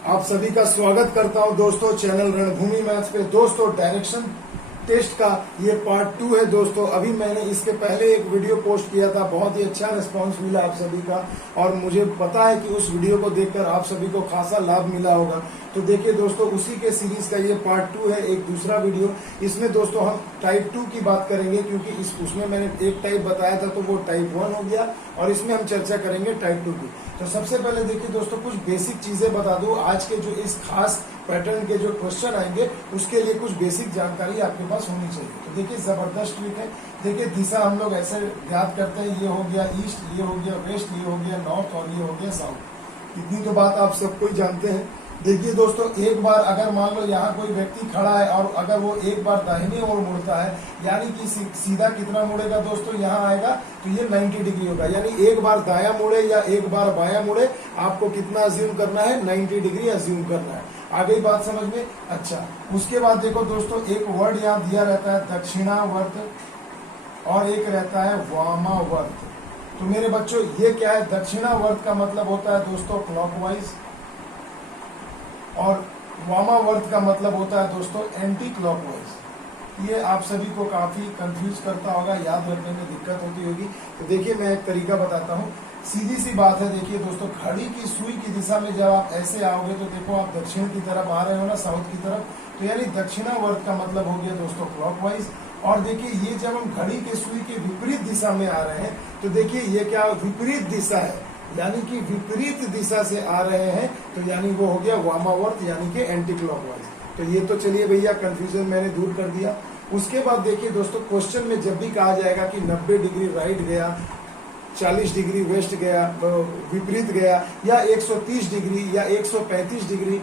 आप सभी का स्वागत करता हूं दोस्तों चैनल रणभूमि मैथ्स पे। दोस्तों डायरेक्शन टेस्ट का ये पार्ट 2 है दोस्तों। अभी मैंने इसके पहले एक वीडियो पोस्ट किया था, बहुत ही अच्छा रिस्पांस मिला आप सभी का और मुझे पता है कि उस वीडियो को देखकर आप सभी को खासा लाभ मिला होगा। तो देखिए दोस्तों, उसी के सीरीज का ये पार्ट 2 है, एक दूसरा वीडियो। इसमें दोस्तों हम टाइप 2 की बात करेंगे क्योंकि उसमें मैंने एक टाइप बताया था तो वो टाइप 1 हो गया और इसमें हम चर्चा करेंगे टाइप 2 की। तो सबसे पहले देखिए दोस्तों, कुछ बेसिक चीजें बता दूं। आज के जो इस खास पैटर्न के जो क्वेश्चन आएंगे उसके लिए कुछ बेसिक जानकारी आपके पास होनी चाहिए। तो देखिए जबरदस्त ट्रिक है। देखिए दिशा हम लोग ऐसे याद करते हैं, ये हो गया ईस्ट, ये हो गया वेस्ट, ये हो गया नॉर्थ और ये हो गया साउथ। इतनी तो बात आप सबको ही जानते हैं। देखिए दोस्तों, एक बार अगर मान लो यहाँ कोई व्यक्ति खड़ा है और अगर वो एक बार दाहिने ओर मुड़ता है, यानी कि सीधा कितना मुड़ेगा दोस्तों, यहाँ आएगा तो ये 90 डिग्री होगा। यानी एक बार दाया मुड़े या एक बार बाया मुड़े, आपको कितना अज्यूम करना है, 90 डिग्री अज्यूम करना है। आ गई बात समझ में? अच्छा, उसके बाद देखो दोस्तों, एक वर्ड यहाँ दिया रहता है दक्षिणावर्त और एक रहता है वामावर्त। तो मेरे बच्चों ये क्या है? दक्षिणावर्त का मतलब होता है दोस्तों क्लॉकवाइज और वामावर्त का मतलब होता है दोस्तों एंटी क्लॉकवाइज। ये आप सभी को काफी कंफ्यूज करता होगा, याद रखने में दिक्कत होती होगी। तो देखिए मैं एक तरीका बताता हूँ, सीधी सी बात है। देखिए दोस्तों, घड़ी की सुई की दिशा में जब आप ऐसे आओगे तो देखो आप दक्षिण की तरफ आ रहे हो ना, साउथ की तरफ, तो यानी दक्षिणावर्त का मतलब हो गया दोस्तों क्लॉकवाइज। और देखिए ये जब हम घड़ी के सुई के विपरीत दिशा में आ रहे हैं तो देखिए ये क्या विपरीत दिशा है, यानी कि विपरीत दिशा से आ रहे हैं, तो यानी वो हो गया वामावर्त यानी कि एंटी क्लॉकवाइज। तो ये तो चलिए भैया कंफ्यूजन मैंने दूर कर दिया। उसके बाद देखिए दोस्तों, क्वेश्चन में जब भी कहा जाएगा कि 90 डिग्री राइट गया, 40 डिग्री वेस्ट गया, विपरीत गया, या 130 डिग्री या 135 डिग्री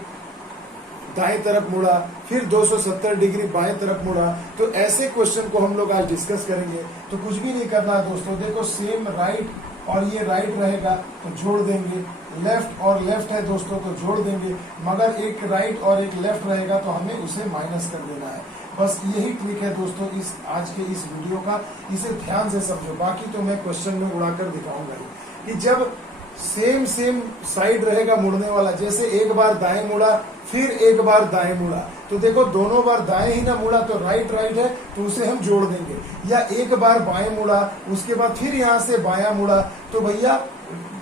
दाएं तरफ मुड़ा, फिर 270 डिग्री बाएं तरफ मुड़ा, तो ऐसे क्वेश्चन को हम लोग आज डिस्कस करेंगे। तो कुछ भी नहीं करना है दोस्तों, देखो सेम राइट और ये राइट रहेगा तो जोड़ देंगे, लेफ्ट और लेफ्ट है दोस्तों तो जोड़ देंगे, मगर एक राइट और एक लेफ्ट रहेगा तो हमें उसे माइनस कर देना है। बस यही ट्रिक है दोस्तों इस आज के इस वीडियो का, इसे ध्यान से समझो। बाकी तो मैं क्वेश्चन में उड़ाकर दिखाऊंगा कि जब सेम साइड रहेगा मुड़ने वाला, जैसे एक बार दाएं मुड़ा फिर एक बार दाएं मुड़ा, तो देखो दोनों बार दाएं ही ना मुड़ा तो राइट है तो उसे हम जोड़ देंगे। या एक बार बाएं मुड़ा उसके बाद फिर यहाँ से बायां मुड़ा, तो भैया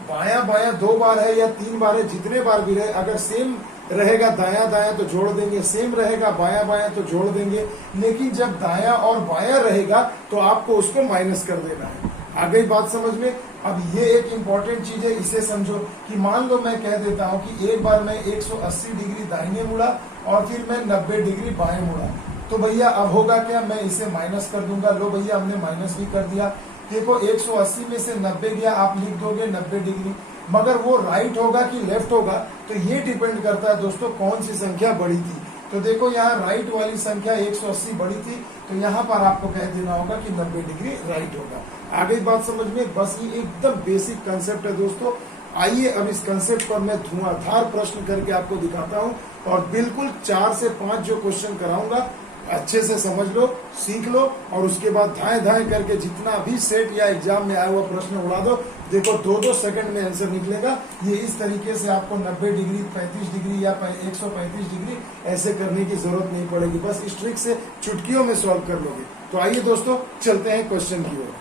बायां 2 बार है या 3 बार है, जितने बार भी रहे, अगर सेम रहेगा दाया तो जोड़ देंगे, सेम रहेगा बाया तो जोड़ देंगे। लेकिन जब दाया और बाया रहेगा तो आपको उसको माइनस कर देना है। आ गई बात समझ में? अब ये एक इम्पॉर्टेंट चीज है, इसे समझो कि मान लो मैं कह देता हूं कि एक बार मैं 180 डिग्री दाहिने मुड़ा और फिर मैं 90 डिग्री बाएं मुड़ा, तो भैया अब होगा क्या, मैं इसे माइनस कर दूंगा। लो भैया हमने माइनस भी कर दिया। देखो 180 में से 90 गया, आप लिख दोगे 90 डिग्री, मगर वो राइट होगा कि लेफ्ट होगा तो ये डिपेंड करता है दोस्तों कौन सी संख्या बड़ी थी। तो देखो यहाँ राइट वाली संख्या 180 बड़ी थी, तो यहाँ पर आपको कह देना होगा कि 90 डिग्री राइट होगा। आगे बात समझ में? बस ये एकदम बेसिक कंसेप्ट है दोस्तों। आइए अब इस कंसेप्ट पर मैं धुआंधार प्रश्न करके आपको दिखाता हूँ और बिल्कुल 4 से 5 जो क्वेश्चन कराऊंगा अच्छे से समझ लो, सीख लो और उसके बाद धाएं करके जितना भी सेट या एग्जाम में आया हुआ प्रश्न उड़ा दो। देखो 2-2 सेकंड में आंसर निकलेगा। ये इस तरीके से आपको 90 डिग्री, 35 डिग्री या 135 डिग्री ऐसे करने की जरूरत नहीं पड़ेगी, बस इस ट्रिक से चुटकियों में सॉल्व कर लोगे। तो आइए दोस्तों चलते हैं क्वेश्चन की ओर।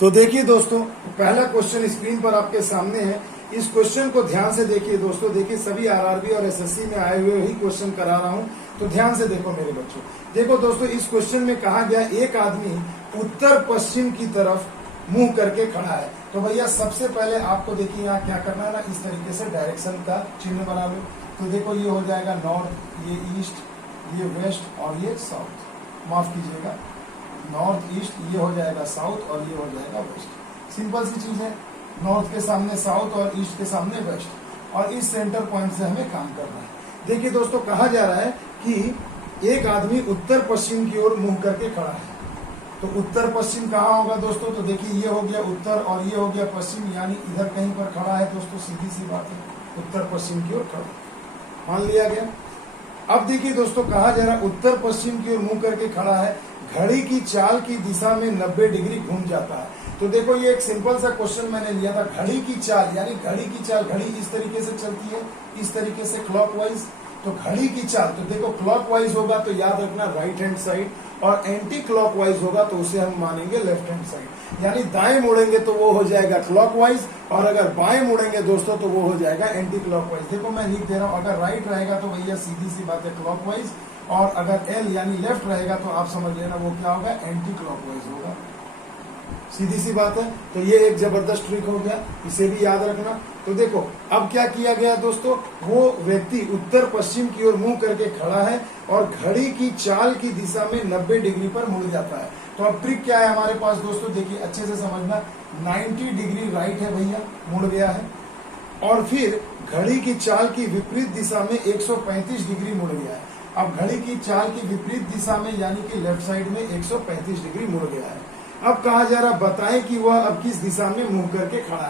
तो देखिए दोस्तों, पहला क्वेश्चन स्क्रीन पर आपके सामने है। इस क्वेश्चन को ध्यान से देखिए दोस्तों। देखिए सभी आरआरबी और एसएससी में आए हुए ही क्वेश्चन करा रहा हूं, तो ध्यान से देखो मेरे बच्चों। देखो दोस्तों, इस क्वेश्चन में कहा गया एक आदमी उत्तर पश्चिम की तरफ मुंह करके खड़ा है। तो भैया सबसे पहले आपको देखिए यहाँ क्या करना है ना, इस तरीके से डायरेक्शन का चिन्ह बना लो। तो देखो ये हो जाएगा नॉर्थ, ये ईस्ट, ये वेस्ट और ये साउथ। माफ कीजिएगा, नॉर्थ ईस्ट, ये हो जाएगा साउथ और ये हो जाएगा वेस्ट। सिंपल सी चीज है, नॉर्थ के सामने साउथ और ईस्ट के सामने वेस्ट, और इस सेंटर पॉइंट से हमें काम करना है। देखिए दोस्तों, कहा जा रहा है कि एक आदमी उत्तर पश्चिम की ओर मुंह करके खड़ा है। तो उत्तर पश्चिम कहाँ होगा दोस्तों? तो देखिए ये हो गया उत्तर और ये हो गया पश्चिम, यानी इधर कहीं पर खड़ा है दोस्तों। सीधी सी बात है, उत्तर पश्चिम की ओर खड़ा, मान लिया गया। अब देखिए दोस्तों, कहा जा रहा है उत्तर पश्चिम की ओर मुंह करके खड़ा है, घड़ी की चाल की दिशा में 90 डिग्री घूम जाता है। तो देखो ये एक सिंपल सा क्वेश्चन मैंने लिया था, घड़ी की चाल, यानी घड़ी की चाल, घड़ी इस तरीके से चलती है, इस तरीके से क्लॉकवाइज। तो घड़ी की चाल, तो देखो क्लॉकवाइज होगा तो याद रखना राइट हैंड साइड, और एंटी क्लॉकवाइज होगा तो उसे हम मानेंगे लेफ्ट हैंड साइड। यानी दाएं मुड़ेंगे तो वो हो जाएगा क्लॉकवाइज, और अगर बाएं मुड़ेंगे दोस्तों तो वो हो जाएगा एंटी क्लॉकवाइज। देखो मैं लिख दे रहा हूं, अगर राइट रहेगा तो भैया सीधी सी बात है क्लॉकवाइज, और अगर एल यानी लेफ्ट रहेगा तो आप समझ लेना वो क्या होगा, एंटी क्लॉकवाइज होगा। सीधी सी बात है। तो ये एक जबरदस्त ट्रिक हो गया, इसे भी याद रखना। तो देखो अब क्या किया गया दोस्तों, वो व्यक्ति उत्तर पश्चिम की ओर मुंह करके खड़ा है और घड़ी की चाल की दिशा में 90 डिग्री पर मुड़ जाता है। तो अब ट्रिक क्या है हमारे पास दोस्तों, देखिए अच्छे से समझना, 90 डिग्री राइट है भैया, मुड़ गया है, और फिर घड़ी की चाल की विपरीत दिशा में 135 डिग्री मुड़ गया है। अब घड़ी की चाल की विपरीत दिशा में यानी कि लेफ्ट साइड में 135 डिग्री मुड़ गया है। अब कहा जा रहा बताएं कि वह अब किस दिशा में मुंह करके खड़ा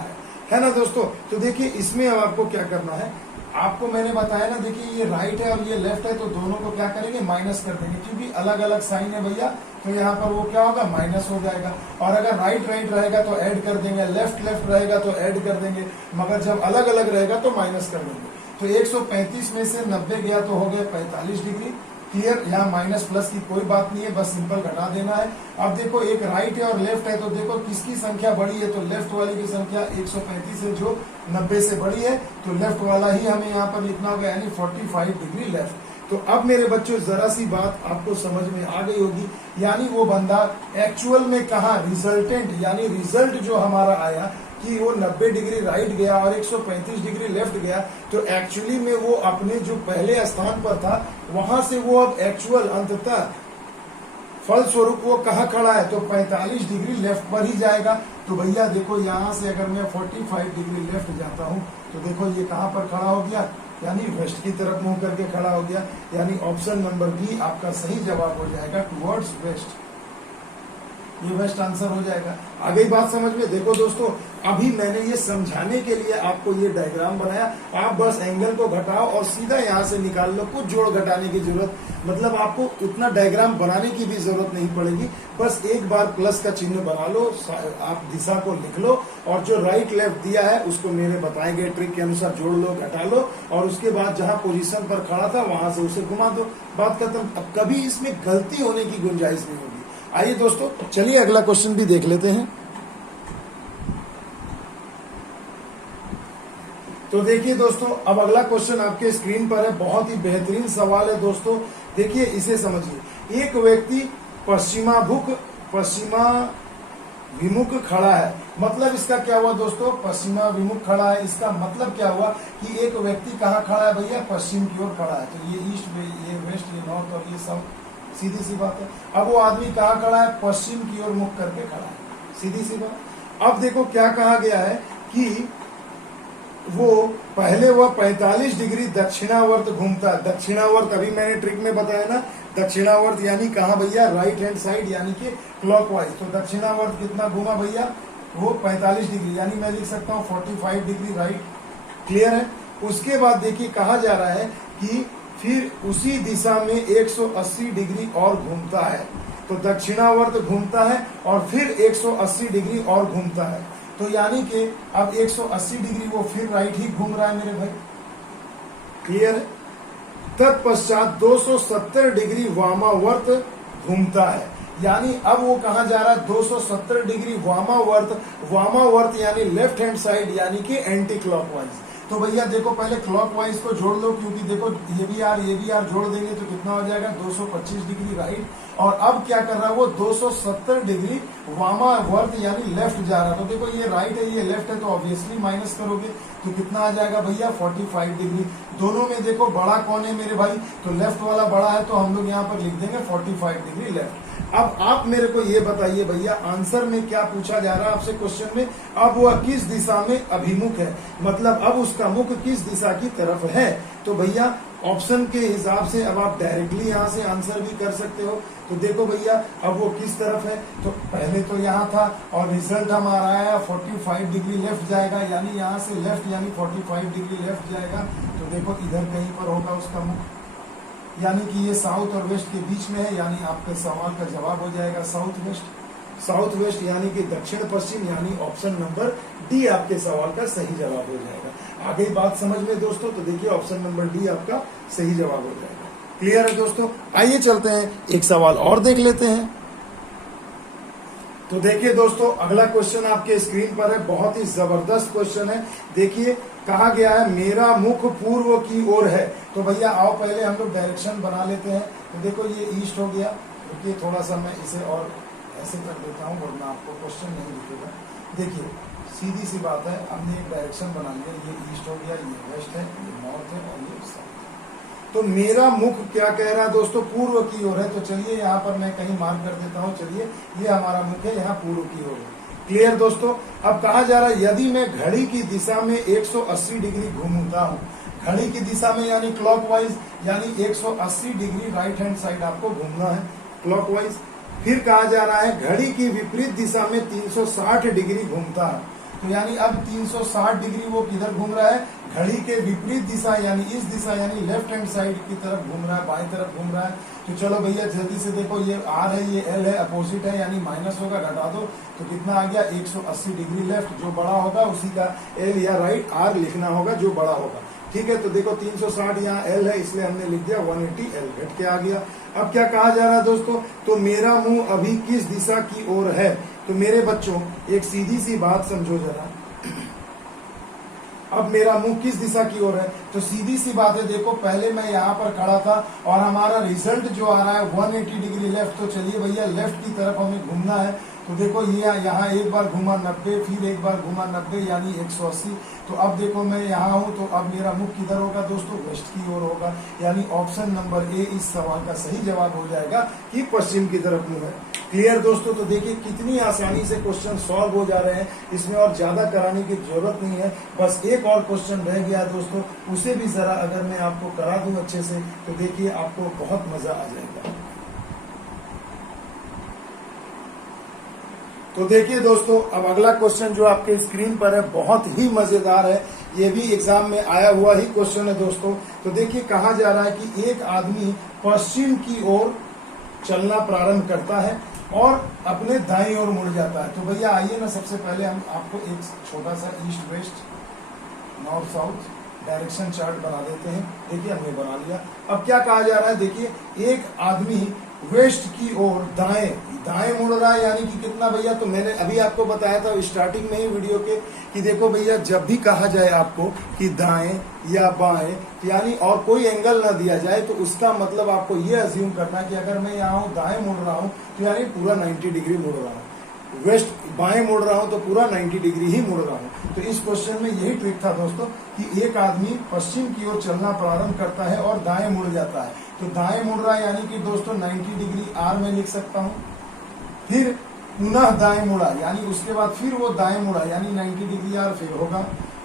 है ना दोस्तों। तो देखिए इसमें अब आपको क्या करना है, आपको मैंने बताया ना, देखिए ये राइट है और ये लेफ्ट है, तो दोनों को क्या करेंगे, माइनस कर देंगे, क्योंकि अलग अलग साइन है भैया, तो यहाँ पर वो क्या होगा, माइनस हो जाएगा। और अगर राइट राइट रहेगा तो ऐड कर देंगे, लेफ्ट लेफ्ट रहेगा तो ऐड कर देंगे, मगर जब अलग अलग रहेगा तो माइनस कर देंगे। तो 135 में से 90 गया तो हो गया 45 डिग्री। क्लियर, यहाँ माइनस प्लस की कोई बात नहीं है, बस सिंपल घटा देना है। अब देखो एक राइट है और लेफ्ट है, तो देखो किसकी संख्या बड़ी है, तो लेफ्ट वाले की संख्या 135 है जो 90 से बड़ी है, तो लेफ्ट वाला ही हमें यहाँ पर लिखना होगा, यानी 45 डिग्री लेफ्ट। तो अब मेरे बच्चों जरा सी बात आपको समझ में आ गई होगी, यानी वो बंदा एक्चुअल में कहा, रिजल्टेंट यानी रिजल्ट जो हमारा आया कि वो 90 डिग्री राइट गया और 135 डिग्री लेफ्ट गया, तो एक्चुअली में वो अपने जो पहले स्थान पर था वहां से वो अब एक्चुअल अंततः फलस्वरूप वो कहाँ खड़ा है, तो 45 डिग्री लेफ्ट पर ही जाएगा। तो भैया देखो यहाँ से अगर मैं 45 डिग्री लेफ्ट जाता हूँ तो देखो ये कहाँ पर खड़ा हो गया, यानी वेस्ट की तरफ मुंह करके खड़ा हो गया। यानी ऑप्शन नंबर बी आपका सही जवाब हो जाएगा, टुवर्ड्स वेस्ट। ये बेस्ट आंसर हो जाएगा। आ गई बात समझ में। देखो दोस्तों अभी मैंने ये समझाने के लिए आपको ये डायग्राम बनाया, आप बस एंगल को घटाओ और सीधा यहाँ से निकाल लो, कुछ जोड़ घटाने की जरूरत, मतलब आपको उतना डायग्राम बनाने की भी जरूरत नहीं पड़ेगी। बस एक बार प्लस का चिन्ह बना लो, आप दिशा को लिख लो और जो राइट लेफ्ट दिया है उसको मेरे बताए गए ट्रिक के अनुसार जोड़ लो, घटा लो, और उसके बाद जहां पोजीशन पर खड़ा था वहां से उसे घुमा दो, बात खत्म। अब कभी इसमें गलती होने की गुंजाइश नहीं होगी। आइए दोस्तों चलिए अगला क्वेश्चन भी देख लेते हैं। तो देखिए दोस्तों अब अगला क्वेश्चन आपके स्क्रीन पर है, बहुत ही बेहतरीन सवाल है दोस्तों, देखिए इसे समझिए। एक व्यक्ति पश्चिमा विमुख खड़ा है, मतलब इसका क्या हुआ दोस्तों, पश्चिमा विमुख खड़ा है, इसका मतलब क्या हुआ कि एक व्यक्ति कहाँ खड़ा है भैया, पश्चिम की ओर खड़ा है। तो ये ईस्ट, ये वेस्ट, ये नॉर्थ और ये साउथ, सीधी सी बात है। अब वो आदमी कहाँ खड़ा है, पश्चिम की ओर मुख करके खड़ा है, सीधी सी बात। अब देखो क्या कहा गया है कि वो पहले वह 45 डिग्री दक्षिणावर्त घूमता है। दक्षिणावर्त अभी मैंने ट्रिक में बताया ना, दक्षिणावर्त यानी कहा भैया, राइट हैंड साइड यानी कि क्लॉकवाइज। तो दक्षिणावर्त कितना घूमा भैया, वो 45 डिग्री, यानी मैं लिख सकता हूँ 45 डिग्री राइट। क्लियर है। उसके बाद देखिए कहा जा रहा है कि फिर उसी दिशा में 180 डिग्री और घूमता है। तो दक्षिणावर्त घूमता है और फिर 180 डिग्री और घूमता है, तो यानी कि अब 180 डिग्री वो फिर राइट ही घूम रहा है मेरे भाई। क्लियर है। तत्पश्चात 270 डिग्री वामावर्त घूमता है, यानी अब वो कहा जा रहा है 270 डिग्री वामावर्त। वामावर्त यानी लेफ्ट हैंड साइड यानी कि एंटी क्लॉकवाइज। तो भैया देखो पहले क्लॉकवाइज को जोड़ लो, क्योंकि देखो ये भी आर जोड़ देंगे तो कितना हो जाएगा, 225 डिग्री राइट। और अब क्या कर रहा है वो, 270 डिग्री वामावर्त यानी लेफ्ट जा रहा है। तो देखो ये राइट है ये लेफ्ट है, तो ऑब्वियसली माइनस करोगे तो कितना आ जाएगा भैया, 45 डिग्री। दोनों में देखो बड़ा कौन है मेरे भाई, तो लेफ्ट वाला बड़ा है, तो हम लोग यहाँ पर लिख देंगे 45 डिग्री लेफ्ट। अब आप मेरे को ये बताइए भैया, आंसर में क्या पूछा जा रहा है आपसे क्वेश्चन में, अब वह किस दिशा में अभिमुख है, मतलब अब उसका मुख किस दिशा की तरफ है। तो भैया ऑप्शन के हिसाब से अब आप डायरेक्टली यहाँ से आंसर भी कर सकते हो। तो देखो भैया अब वो किस तरफ है, तो पहले तो यहाँ था और रिजल्ट हमारा आया 45 डिग्री लेफ्ट जाएगा, यानी यहाँ से लेफ्ट यानी 45 डिग्री लेफ्ट जाएगा। तो देखो इधर कहीं पर होगा उसका मुख, यानी कि ये साउथ और वेस्ट के बीच में है, यानी आपके सवाल का जवाब हो जाएगा साउथ वेस्ट। साउथ वेस्ट यानी कि दक्षिण पश्चिम, यानी ऑप्शन नंबर डी आपके सवाल का सही जवाब हो जाएगा। आगे बात समझ में दोस्तों, तो देखिए ऑप्शन नंबर डी आपका सही जवाब हो जाएगा। क्लियर है दोस्तों? आइए चलते हैं, एक सवाल और देख लेते हैं। तो देखिए दोस्तों, अगला क्वेश्चन आपके स्क्रीन पर है, बहुत ही जबरदस्त क्वेश्चन है। देखिए कहा गया है मेरा मुख पूर्व की ओर है। तो भैया आओ पहले हम लोग डायरेक्शन बना लेते हैं। तो देखो ये ईस्ट हो गया, रुकिए थोड़ा सा मैं इसे और ऐसे कर देता हूँ वरना आपको क्वेश्चन नहीं दिखेगा। देखिए सीधी सी बात है, हमने एक डायरेक्शन बना लिया, ये ईस्ट हो गया, ये वेस्ट है, ये नॉर्थ है और ये साउथ। तो मेरा मुख क्या कह रहा है दोस्तों, पूर्व की ओर है। तो चलिए यहाँ पर मैं कहीं मार्क कर देता हूँ। चलिए ये हमारा मुख है, यहाँ पूर्व की ओर है। क्लियर दोस्तों? अब कहा जा रहा है यदि मैं घड़ी की दिशा में 180 डिग्री घूमता हूँ, घड़ी की दिशा में यानी क्लॉकवाइज, यानी 180 डिग्री राइट हैंड साइड आपको घूमना है क्लॉकवाइज। फिर कहा जा रहा है घड़ी की विपरीत दिशा में 360 डिग्री घूमता है। तो यानी अब 360 डिग्री वो किधर घूम रहा है, घड़ी के विपरीत दिशा यानी इस दिशा यानी लेफ्ट हैंड साइड की तरफ घूम रहा है, बाएं तरफ घूम रहा है। तो चलो भैया जल्दी से देखो, ये आर है, ये एल है, अपोजिट है यानी माइनस होगा, घटा दो तो कितना आ गया 180 डिग्री लेफ्ट। जो बड़ा होगा उसी का एल या राइट आर लिखना होगा, जो बड़ा होगा। ठीक है, तो देखो 360 यहाँ एल है इसलिए हमने लिख दिया 180 एल घट के आ गया। अब क्या कहा जा रहा है दोस्तों, तो मेरा मुंह अभी किस दिशा की ओर है। तो मेरे बच्चों एक सीधी सी बात समझो जरा, अब मेरा मुंह किस दिशा की ओर है, तो सीधी सी बात है। देखो पहले मैं यहाँ पर खड़ा था और हमारा रिजल्ट जो आ रहा है 180 डिग्री लेफ्ट। तो चलिए भैया लेफ्ट की तरफ हमें घूमना है। तो देखो ये यहाँ एक बार घुमा 90, फिर एक बार घुमा 90 यानी 180। तो अब देखो मैं यहाँ हूँ, तो अब मेरा मुख किधर होगा दोस्तों, वेस्ट की ओर होगा। यानी ऑप्शन नंबर ए इस सवाल का सही जवाब हो जाएगा कि पश्चिम की तरफ मुंह है। क्लियर दोस्तों? तो देखिए कितनी आसानी से क्वेश्चन सॉल्व हो जा रहे हैं, इसमें और ज्यादा कराने की जरूरत नहीं है। बस एक और क्वेश्चन रह गया दोस्तों, उसे भी जरा अगर मैं आपको करा दूं अच्छे से, तो देखिए आपको बहुत मजा आ जाएगा। तो देखिए दोस्तों, अब अगला क्वेश्चन जो आपके स्क्रीन पर है बहुत ही मजेदार है, ये भी एग्जाम में आया हुआ ही क्वेश्चन है दोस्तों। तो देखिए कहा जा रहा है कि एक आदमी पश्चिम की ओर चलना प्रारंभ करता है और अपने दाईं ओर मुड़ जाता है। तो भैया आइए ना, सबसे पहले हम आपको एक छोटा सा east west north south direction chart बना देते हैं। देखिए हमने बना लिया। अब क्या कहा जा रहा है, देखिए एक आदमी वेस्ट की ओर दाएं मुड़ रहा है, यानी कि कितना भैया, तो मैंने अभी आपको बताया था स्टार्टिंग में ही वीडियो के कि देखो भैया जब भी कहा जाए आपको कि दाएं या बाएं, यानी और कोई एंगल ना दिया जाए, तो उसका मतलब आपको ये अज्यूम करना कि अगर मैं यहाँ हूँ दाएं मुड़ रहा हूँ तो यानी पूरा 90 डिग्री मुड़ रहा हूँ, वेस्ट बाएं मुड़ रहा हूं तो पूरा 90 डिग्री ही मुड़ रहा हूं। तो इस क्वेश्चन में यही ट्रिक था दोस्तों कि एक आदमी पश्चिम की ओर चलना प्रारंभ करता है और दाएं मुड़ जाता है। तो दाएं मुड़ रहा है यानी कि दोस्तों 90 डिग्री आर में लिख सकता हूं। फिर पुनः दाएं मुड़ा यानी उसके बाद फिर वो दाएं मुड़ा यानी 90 डिग्री आर फिर होगा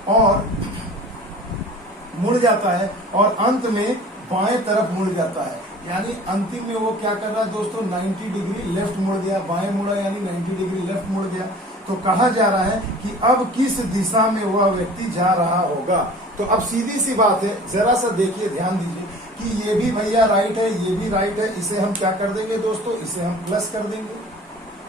और मुड़ जाता है और अंत में बाएं तरफ मुड़ जाता है, यानी अंतिम में वो क्या कर रहा है दोस्तों 90 डिग्री लेफ्ट मुड़ गया, बाएं मुड़ा यानी 90 डिग्री लेफ्ट मुड़ गया। तो कहा जा रहा है कि अब किस दिशा में वह व्यक्ति जा रहा होगा। तो अब सीधी सी बात है, जरा सा देखिए ध्यान दीजिए कि ये भी भैया राइट है, ये भी राइट है, इसे हम क्या कर देंगे दोस्तों, इसे हम प्लस कर देंगे।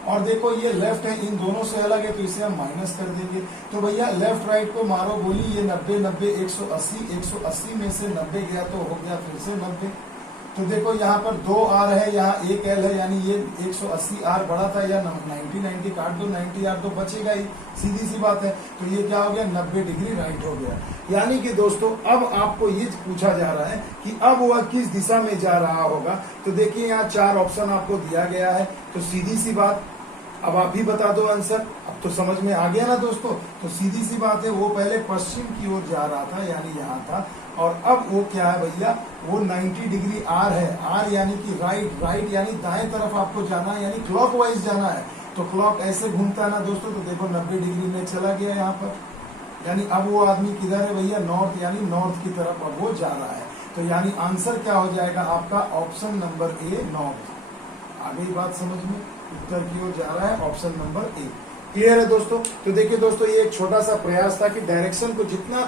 और देखो ये लेफ्ट है, इन दोनों से अलग है तो इसे हम माइनस कर देंगे। तो भैया लेफ्ट राइट को मारो बोली, ये 90 90 180 में से 90 गया तो हो गया फिर से 90। तो देखो यहाँ पर 2 आर है, यहाँ 1 एल है, यानी ये 180 आर बड़ा था या 90 काट दो, 90 आर तो बचेगा ही, सीधी सी बात है। तो ये क्या हो गया 90 डिग्री राइट हो गया। यानी कि दोस्तों अब आपको ये पूछा जा रहा है कि अब वह किस दिशा में जा रहा होगा। तो देखिए यहाँ 4 ऑप्शन आपको दिया गया है। तो सीधी सी बात, अब आप भी बता दो आंसर, अब तो समझ में आ गया ना दोस्तों। तो सीधी सी बात है, वो पहले पश्चिम की ओर जा रहा था यानी यहाँ था, और अब वो क्या है भैया, वो 90 डिग्री आर है। आर यानी कि राइट यानी दाएं तरफ आपको जाना है, यानी क्लॉकवाइज जाना है। तो क्लॉक ऐसे घूमता है ना दोस्तों, तो देखो 90 डिग्री में चला गया यहाँ पर, यानी अब वो आदमी किधर है भैया, नॉर्थ, यानी नॉर्थ की तरफ अब वो जा रहा है। तो यानी आंसर क्या हो जाएगा आपका ऑप्शन नंबर ए नॉर्थ। आ गई बात समझ में, उत्तर की ओर जा रहा है ऑप्शन नंबर ए। क्लियर है दोस्तों। तो देखिए दोस्तों ये एक छोटा सा प्रयास था कि डायरेक्शन को जितना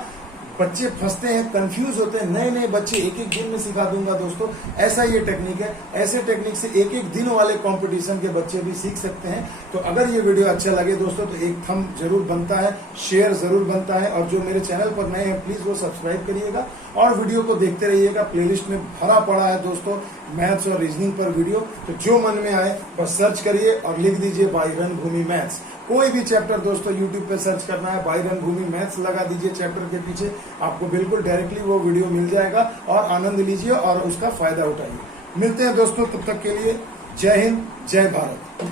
बच्चे फंसते हैं, कंफ्यूज होते हैं, नए नए बच्चे एक एक दिन में सिखा दूंगा दोस्तों, ऐसा ये टेक्निक है। ऐसे टेक्निक से एक एक दिन वाले कंपटीशन के बच्चे भी सीख सकते हैं। तो अगर ये वीडियो अच्छा लगे दोस्तों तो एक थंब जरूर बनता है, शेयर जरूर बनता है, और जो मेरे चैनल पर नए हैं प्लीज वो सब्सक्राइब करिएगा और वीडियो को देखते रहिएगा। प्लेलिस्ट में भरा पड़ा है दोस्तों मैथ्स और रीजनिंग पर वीडियो, तो जो मन में आए बस सर्च करिए और लिख दीजिए बाई रणभूमि मैथ्स। कोई भी चैप्टर दोस्तों यूट्यूब पे सर्च करना है, बाई रणभूमि मैथ्स लगा दीजिए चैप्टर के पीछे, आपको बिल्कुल डायरेक्टली वो वीडियो मिल जाएगा और आनंद लीजिए और उसका फायदा उठाइए। मिलते हैं दोस्तों, तब तक के लिए जय हिंद, जय भारत।